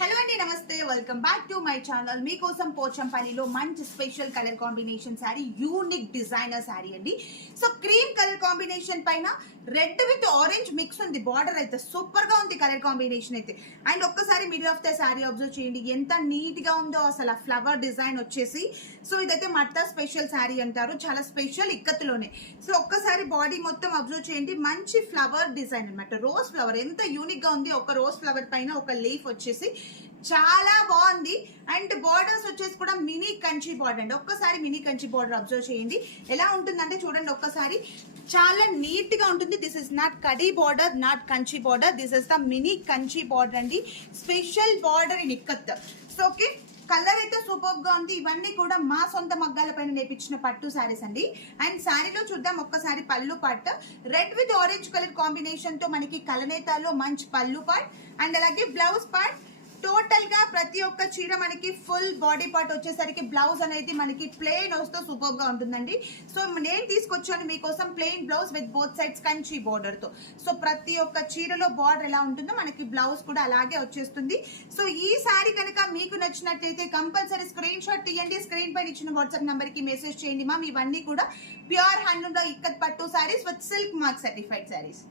Hello అండి, నమస్తే. Welcome back to my channel. మీకోసం పోచంపల్లిలో మంచి special colour combination sari, unique designer sari అండి. సో క్రీమ్ కలర్ కాంబినేషన్ పైన రెడ్ విత్ ఆరెంజ్ మిక్స్ ఉంది. బార్డర్ అయితే సూపర్ గా ఉంది కలర్ కాంబినేషన్ అయితే. అండ్ ఒక్కసారి middle of the sari observe చేయండి, ఎంత నీట్ గా ఉందో అసలు. ఫ్లవర్ డిజైన్ వచ్చేసి, సో ఇదైతే మట్తా స్పెషల్ శారీ అంటారు, చాలా స్పెషల్ ఇక్కత్తులోనే. సో ఒక్కసారి బాడీ మొత్తం అబ్జర్వ్ చేయండి, మంచి ఫ్లవర్ డిజైన్ అనమాట. రోజ్ ఫ్లవర్ ఎంత యూనిక్ గా ఉంది. ఒక రోజ్ ఫ్లవర్ పైన ఒక లీఫ్ వచ్చేసి చాలా బాగుంది. అండ్ బార్డర్స్ వచ్చేసి కూడా మినీ కంచి బార్డర్ అండి. ఒక్కసారి మినీ కంచి బార్డర్ అబ్జర్వ్ చేయండి ఎలా ఉంటుందంటే చూడండి ఒక్కసారి. చాలా నీట్ గా ఉంటుంది. దిస్ ఇస్ నాట్ కడీ border, not Kanchi border, this is the mini Kanchi border అండి. Special border in Ikkat. So okay, colour అయితే సూపర్ గా ఉంది. ఇవన్నీ కూడా మా సొంత మగ్గాల పైన నేర్పించిన పట్టు శారీస్ అండి. అండ్ శారీలో చూద్దాం ఒక్కసారి పళ్ళు part. Red with orange colour combination తో మనకి కలనేతాలో మంచి పళ్ళు పార్ట్ అండ్ అలాగే బ్లౌజ్ పార్ట్. టోటల్ గా ప్రతి ఒక్క చీర మనకి ఫుల్ బాడీ పార్ట్ వచ్చేసరికి బ్లౌజ్ అనేది మనకి ప్లెయిన్ వస్తూ సూపర్ గా ఉంటుందండి. సో నేను తీసుకొచ్చాను మీకోసం plain blouse with both sides Kanchi border తో. సో ప్రతి ఒక్క చీరలో బార్డర్ ఎలా ఉంటుందో మనకి బ్లౌజ్ కూడా అలాగే వచ్చేస్తుంది. సో ఈ శారీ కనుక మీకు నచ్చినట్లయితే కంపల్సరీ స్క్రీన్ షాట్ తీయండి. స్క్రీన్ పైన ఇచ్చిన వాట్సాప్ నంబర్ కి మెసేజ్ చేయండి. ఇవన్నీ కూడా ప్యూర్ హ్యాండ్లూమ్ లో ఇక్కత్ పట్టు saris with silk mark certified saris.